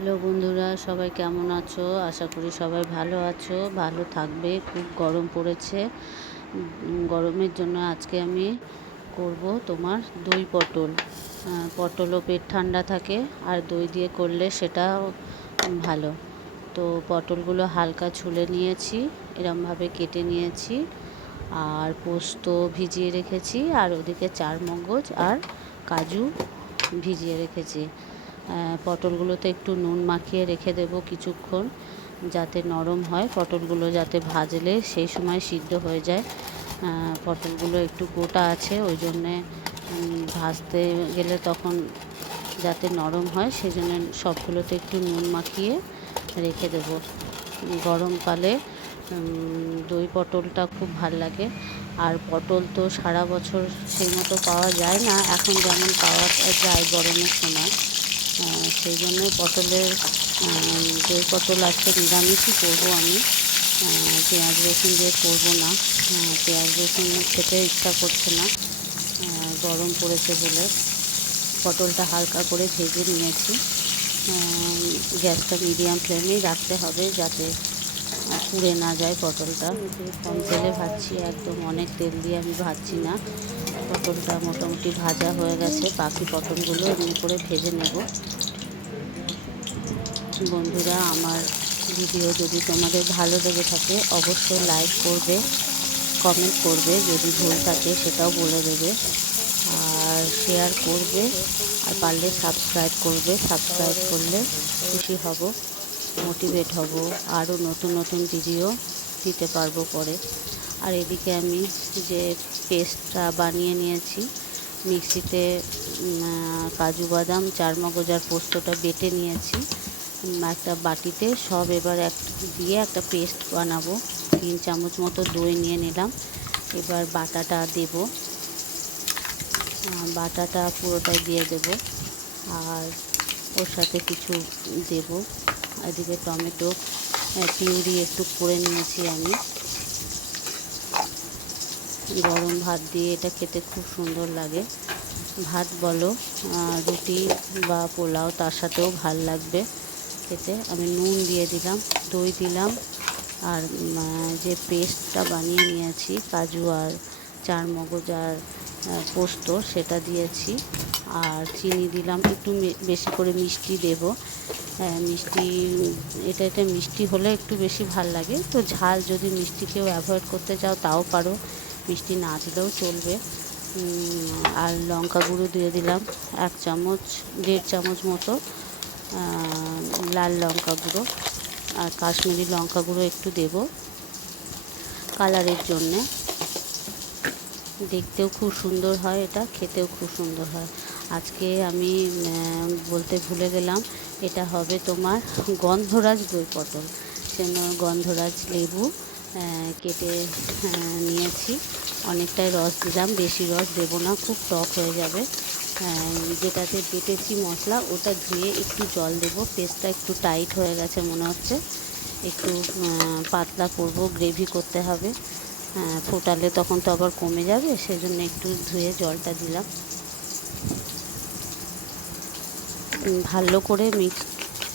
Hello বন্ধুরা, সবাই কেমন আছো? আশা করি সবাই ভালো আছো। ভালো থাকবে, খুব গরম পড়েছে। গরমের জন্য আজকে আমি করব তোমার দই পটল। পটলও পেট ঠান্ডা থাকে, আর দই দিয়ে করলে সেটা ভালো। তো পটলগুলো হালকা ছুলে নিয়েছি, এরমভাবে কেটে নিয়েছি, আর পোস্ত ভিজিয়ে রেখেছি, আর ওদিকে চার মগজ আর কাজু ভিজিয়ে রেখেছি। পটলগুলোতে একটু নুন মাখিয়ে রেখে দেব কিছুক্ষণ যাতে নরম হয়। পটলগুলো যাতে ভাজলে সেই সময় সিদ্ধ হয়ে যায়। পটলগুলো একটু গোটা আছে, ওই জন্যে ভাজতে গেলে তখন যাতে নরম হয় সেই জন্য সবগুলোতে একটু নুন মাখিয়ে রেখে দেবো। গরমকালে দই পটলটা খুব ভালো লাগে। আর পটল তো সারা বছর সেই মতো পাওয়া যায় না। এখন যেমন পাওয়া যায় গরমের সময়। সেই জন্য পটলের যে পটল আছে নিরামিষই করব আমি। পেঁয়াজ রসুন দিয়ে করব না। পেঁয়াজ রসুন খেতে ইচ্ছা করছে না। গরম পড়েছে বলে পটলটা হালকা করে ভেজে নিয়েছি। গ্যাসটা মিডিয়াম ফ্লেমেই রাখতে হবে যাতে পুড়ে না যায় পটলটা। কম তেলে ভাজছি, একদম অনেক তেল দিয়ে আমি ভাজছি না। পটলটা মোটামুটি ভাজা হয়ে গেছে, বাকি পটলগুলো এমনি করে ভেজে নেব। বন্ধুরা, আমার ভিডিও যদি তোমাদের ভালো লেগে থাকে, অবশ্যই লাইক করবে কমেন্ট করবে, যদি ভুল থাকে সেটাও বলে দেবে। আর শেয়ার করবে, আর পারলে সাবস্ক্রাইব করবে। সাবস্ক্রাইব করলে খুশি হব। মোটিভেট হব, আরও নতুন নতুন ভিডিও দিতে পারব পরে। আর এদিকে আমি যে পেস্টটা বানিয়ে নিয়েছি, মিক্সিতে কাজু বাদাম চারমগজ আর পোস্তটা বেটে নিয়েছি একটা বাটিতে। সব এবার এক, দিয়ে একটা পেস্ট বানাবো। তিন চামচ মতো দই নিয়ে নিলাম। এবার বাটাটা দেব। বাটাটা পুরোটাই দিয়ে দেব। আর ওর সাথে কিছু দেব। এদিকে টমেটো পিউরি একটু করে নিয়েছি আমি। গরম ভাত দিয়ে এটা খেতে খুব সুন্দর লাগে। ভাত বলো রুটি বা পোলাও তার সাথেও ভালো লাগবে খেতে। আমি নুন দিয়ে দিলাম, দই দিলাম, আর যে পেস্টটা বানিয়ে নিয়েছি, কাজু আর চার মগজ আর পোস্ত সেটা দিয়েছি। আর চিনি দিলাম একটু বেশি করে মিষ্টি দেব। হ্যাঁ, মিষ্টি এটা এটা মিষ্টি হলে একটু বেশি ভালো লাগে। তো ঝাল যদি মিষ্টি কেউ অ্যাভয়েড করতে চাও তাও পারো। মিষ্টি না দিলেও চলবে। আর লঙ্কা গুঁড়ো দিয়ে দিলাম এক চামচ দেড় চামচ মতো লাল লঙ্কা গুঁড়ো। আর কাশ্মীরি লঙ্কা গুঁড়ো একটু দেব কালারের জন্যে। দেখতেও খুব সুন্দর হয় এটা, খেতেও খুব সুন্দর হয়। আজকে আমি বলতে ভুলে গেলাম, এটা হবে তোমার গন্ধরাজ দই পটল। সেজন্য গন্ধরাজ লেবু কেটে নিয়েছি। অনেকটাই রস দিলাম, বেশি রস দেবো না, খুব টক হয়ে যাবে। যেটাতে বেটেছি মশলা, ওটা ধুয়ে একটু জল দেবো, পেস্টটা একটু টাইট হয়ে গেছে মনে হচ্ছে। একটু পাতলা করব, গ্রেভি করতে হবে। ফোটালে তখন তো আবার কমে যাবে, সেজন্য একটু ধুয়ে জলটা দিলাম। ভালো করে মিক্স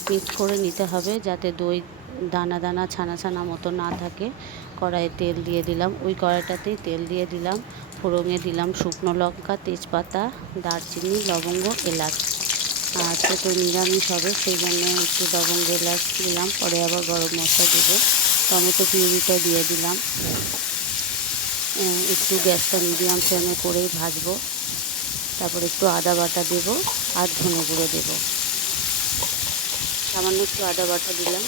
মিক্স করে নিতে হবে, যাতে দই দানা দানা, ছানা ছানা মতো না থাকে। কড়াইয়ে তেল দিয়ে দিলাম, ওই কড়াইটাতেই তেল দিয়ে দিলাম ফোড়ঙে দিলাম শুকনো লঙ্কা, তেজপাতা, দারচিনি, লবঙ্গ, এলাচ। আজকে তো নিরামিষ হবে, সেই জন্য একটু লবঙ্গ, এলাচ দিলাম, পরে আবার গরম মশলা দেবো। টমেটো পিউরিটা দিয়ে দিলাম। একটু গ্যাসটা মিডিয়াম ফ্লেমে করেই ভাজবো। তারপর একটু আদা বাটা দেব আর ধনে গুঁড়ো দেব। সামান্য একটু আদা বাটা দিলাম।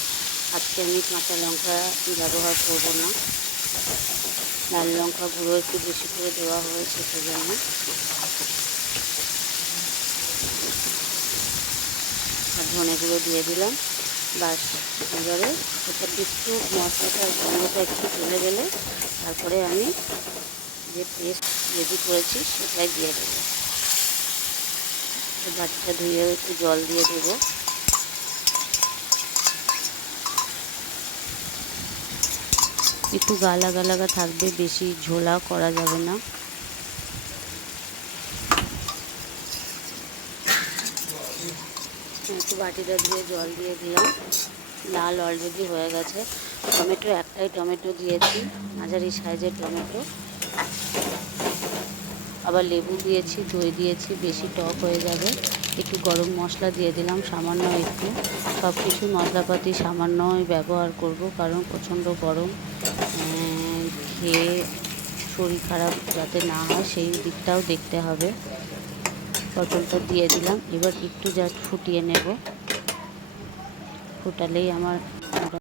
আজকে আমি কাঁচা লঙ্কা ব্যবহার করব না। লাল লঙ্কা গুঁড়ো একটু বেশি করে দেওয়া হয়েছে সেজন্য আর ধনে গুঁড়ো দিয়ে দিলাম। বাস এটা একটু মশলাটার গন্ধটা একটু চলে গেলে তারপরে আমি যে পেস্ট রেডি করেছি সেটাই দিয়ে দেবো। বাটিটা ধুয়ে একটু জল দিয়ে দেবো। একটু গালা গালাগা থাকবে, বেশি ঝোলা করা যাবে না একটু বাটিটা দিয়ে জল দিয়ে দিলাম। লাল অলরেডি হয়ে গেছে। টমেটো একটাই টমেটো দিয়েছি। মাঝারি সাইজের টমেটো। আবার লেবু দিয়েছি, দই দিয়েছি, বেশি টক হয়ে যাবে। একটু গরম মশলা দিয়ে দিলাম, সামান্য একটু। সব কিছু মশলাপাতি সামান্যই ব্যবহার করব, কারণ প্রচণ্ড গরম। খেয়ে শরীর খারাপ যাতে না হয়, সেই দিকটাও দেখতে হবে। পটলটা দিয়ে দিলাম। এবার একটু জাস্ট ফুটিয়ে নেব। ফুটালেই আমার